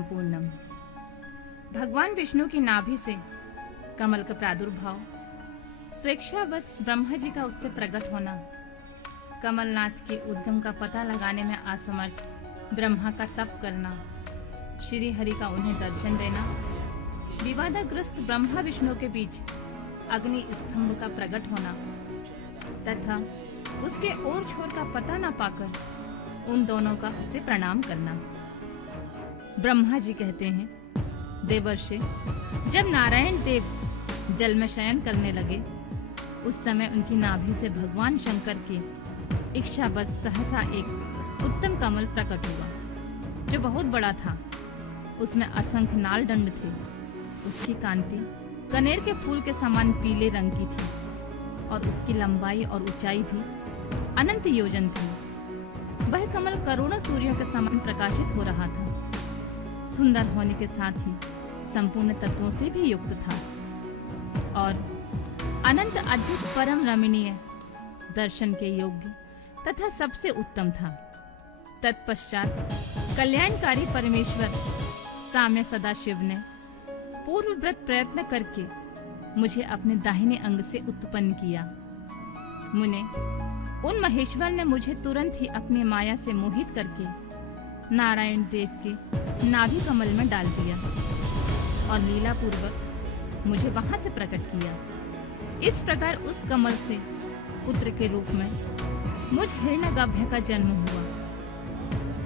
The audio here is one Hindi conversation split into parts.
संपूर्णम। भगवान विष्णु की नाभि से कमल का प्रादुर्भाव, स्वेच्छावश ब्रह्मा जी का उससे प्रकट होना, कमलनाथ के उद्गम का पता लगाने में असमर्थ ब्रह्मा का तप करना, श्री हरि का उन्हें दर्शन देना, विवादग्रस्त ब्रह्मा विष्णु के बीच अग्नि स्तंभ का प्रकट होना तथा उसके ओर छोर का पता न पाकर उन दोनों का उसे प्रणाम करना। ब्रह्मा जी कहते हैं, देवर्षि, जब नारायण देव जल में शयन करने लगे उस समय उनकी नाभि से भगवान शंकर की इच्छावश सहसा एक उत्तम कमल प्रकट हुआ जो बहुत बड़ा था। उसमें असंख्य नाल दंड थे। उसकी कांति कनेर के फूल के समान पीले रंग की थी और उसकी लंबाई और ऊंचाई भी अनंत योजन थी। वह कमल करोड़ों सूर्यों के समान प्रकाशित हो रहा था। सुंदर होने के साथ ही संपूर्ण तत्वों से भी युक्त था और अनंत अद्भुत परम रमणीय, दर्शन के योग्य तथा सबसे उत्तम था। तत्पश्चात कल्याणकारी परमेश्वर साम्य सदाशिव ने पूर्वव्रत प्रयत्न करके मुझे अपने दाहिने अंग से उत्पन्न किया। मुने, उन महेश्वर ने मुझे तुरंत ही अपनी माया से मोहित करके नारायण देव के नाभि कमल में डाल दिया और लीला पूर्वक मुझे वहां से प्रकट किया। इस प्रकार उस कमल से पुत्र के रूप में मुझ हिरण्यगर्भ का जन्म हुआ।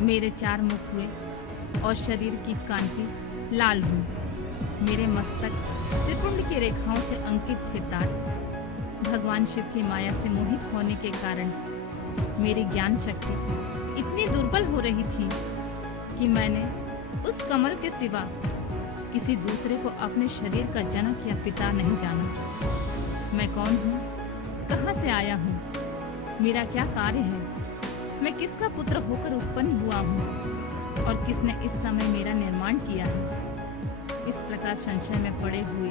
मेरे 4 मुख हुए और शरीर की कांति लाल हुई। मेरे मस्तक त्रिपुंड की रेखाओं से अंकित थे तार। भगवान शिव की माया से मोहित होने के कारण मेरी ज्ञान शक्ति इतनी दुर्बल हो रही थी कि मैंने उस कमल के सिवा किसी दूसरे को अपने शरीर का जनक या पिता नहीं जाना। मैं कौन हूँ, कहाँ से आया हूँ, मेरा क्या कार्य है, मैं किसका पुत्र होकर उत्पन्न हुआ हूँ और किसने इस समय मेरा निर्माण किया है। इस प्रकार संशय में पड़े हुए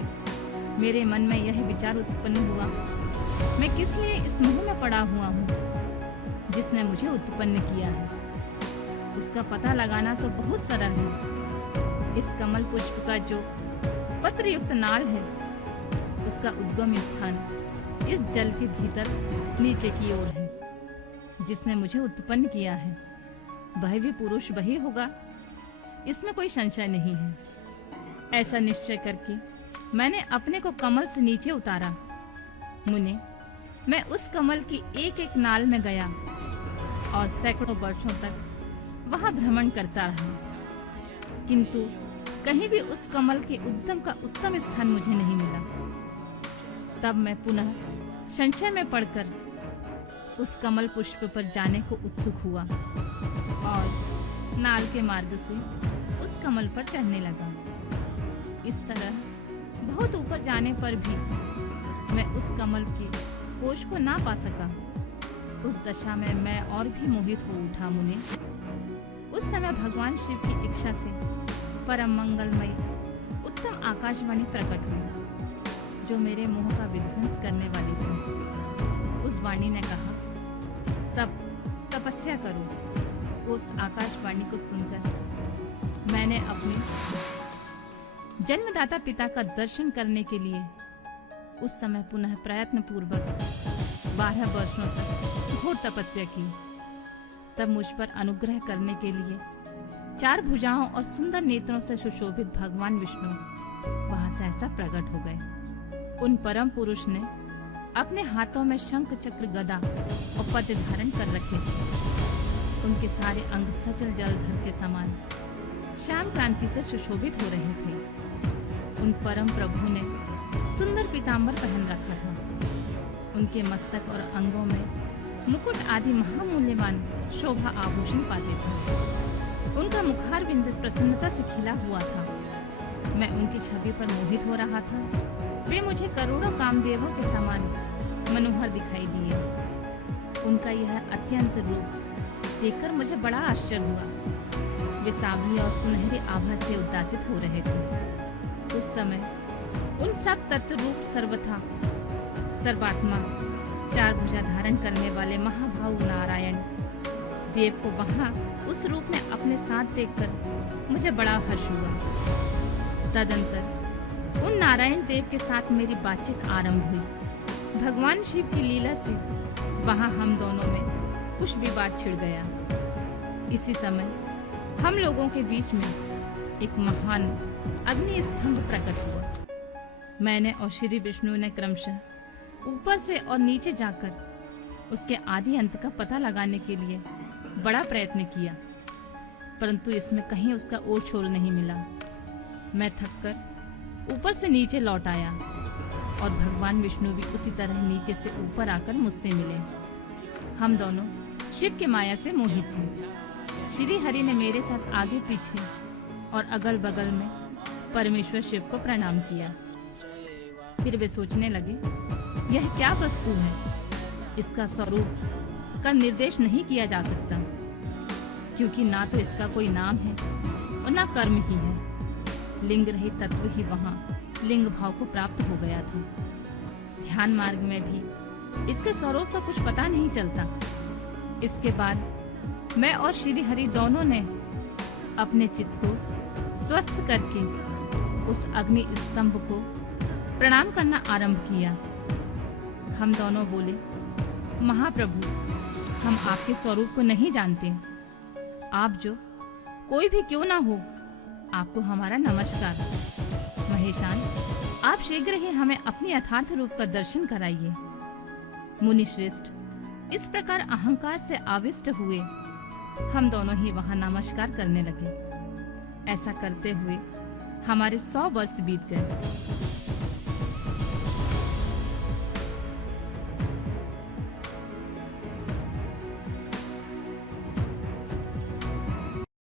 मेरे मन में यह विचार उत्पन्न हुआ, मैं किस लिए इस मोह में पड़ा हुआ हूँ जिसने मुझे उत्पन्न किया है। उसका पता लगाना तो बहुत सरल है। इस कमल पुष्प का जो पत्र युक्त नाल है उसका उद्गम स्थान इस जल के भीतर नीचे की ओर है। जिसने मुझे उत्पन्न किया है वह भी पुरुष वही होगा, इसमें कोई संशय नहीं है। ऐसा निश्चय करके मैंने अपने को कमल से नीचे उतारा। मुने, मैं उस कमल की एक एक नाल में गया और सैकड़ों वर्षों तक वहां भ्रमण करता रहा, किंतु कहीं भी उस कमल के उद्गम का उत्तम स्थान मुझे नहीं मिला। तब मैं पुनः संशय में पड़कर उस कमल पुष्प पर जाने को उत्सुक हुआ और नाल के मार्ग से उस कमल पर चढ़ने लगा। इस तरह बहुत ऊपर जाने पर भी मैं उस कमल के कोश को ना पा सका। उस दशा में मैं और भी मोहित हो उठा। मुने, उस समय भगवान शिव की इच्छा से परम मंगलमय उत्तम आकाशवाणी प्रकट हुई जो मेरे मोह का विध्वंस करने वाली थी। उस वाणी ने कहा, तब तपस्या करो। उस आकाशवाणी को सुनकर मैंने अपने जन्मदाता पिता का दर्शन करने के लिए उस समय पुनः प्रयत्न पूर्वक 12 वर्षों तक घोर तपस्या की। तब मुझ पर अनुग्रह करने के लिए 4 भुजाओं और सुंदर नेत्रों से सुशोभित भगवान विष्णु वहां सहसा प्रकट हो गए। उन परम पुरुष ने अपने हाथों में शंख, चक्र, गदा और पद्म धारण कर रखे थे। उनके सारे अंग सचल जलधर के समान श्याम क्रांति से सुशोभित हो रहे थे। उन परम प्रभु ने सुंदर पीतांबर पहन रखा था। उनके मस्तक और अंगों में मुकुट आदि महामूल्यवान शोभा आभूषण पाते थे। उनका मुखार बिंदु प्रसन्नता से खिला हुआ था। मैं उनकी छवि पर मोहित हो रहा था। वे मुझे करोड़ों कामदेवों के समान मनोहर दिखाई दिए। उनका यह अत्यंत रूप देखकर मुझे बड़ा आश्चर्य हुआ। वे सांवली और सुनहरे आभा से उद्दासित हो रहे थे। उस समय उन सब तत्व रूप सर्वथा सर्वात्मा 4 भुजा धारण करने वाले महाभाव नारायण देव को वहां उस रूप में अपने साथ देखकर मुझे बड़ा हर्ष हुआ। तदंतर उन नारायण देव के साथ मेरी बातचीत आरंभ हुई। भगवान शिव की लीला से वहां हम दोनों में कुछ विवाद छिड़ गया। इसी समय हम लोगों के बीच में एक महान अग्नि स्तंभ प्रकट हुआ। मैंने और श्री विष्णु ने क्रमशः ऊपर से और नीचे जाकर उसके आदि अंत का पता लगाने के लिए बड़ा प्रयत्न किया, परंतु इसमें कहीं उसका ओर छोर नहीं मिला। मैं थककर ऊपर से नीचे लौट आया और भगवान विष्णु भी उसी तरह नीचे से ऊपर आकर मुझसे मिले। हम दोनों शिव की माया से मोहित थे। श्री हरि ने मेरे साथ आगे पीछे और अगल बगल में परमेश्वर शिव को प्रणाम किया। फिर वे सोचने लगे, यह क्या वस्तु है? इसका स्वरूप का निर्देश नहीं किया जा सकता, क्योंकि ना तो इसका कोई नाम है और ना कर्म ही है। लिंग रहित तत्व ही वहां लिंग भाव को प्राप्त हो गया था। ध्यान मार्ग में भी इसके स्वरूप का कुछ पता नहीं चलता। इसके बाद मैं और श्री हरि दोनों ने अपने चित्त को स्वस्थ करके उस अग्नि स्तंभ को प्रणाम करना आरंभ किया। हम दोनों बोले, महाप्रभु, हम आपके स्वरूप को नहीं जानते। आप जो कोई भी क्यों ना हो, आपको हमारा नमस्कार। महेशान, आप शीघ्र ही हमें अपने यथार्थ रूप का दर्शन कराइए। मुनि श्रेष्ठ इस प्रकार अहंकार से आविष्ट हुए। हम दोनों ही वहां नमस्कार करने लगे। ऐसा करते हुए हमारे 100 वर्ष बीत गए।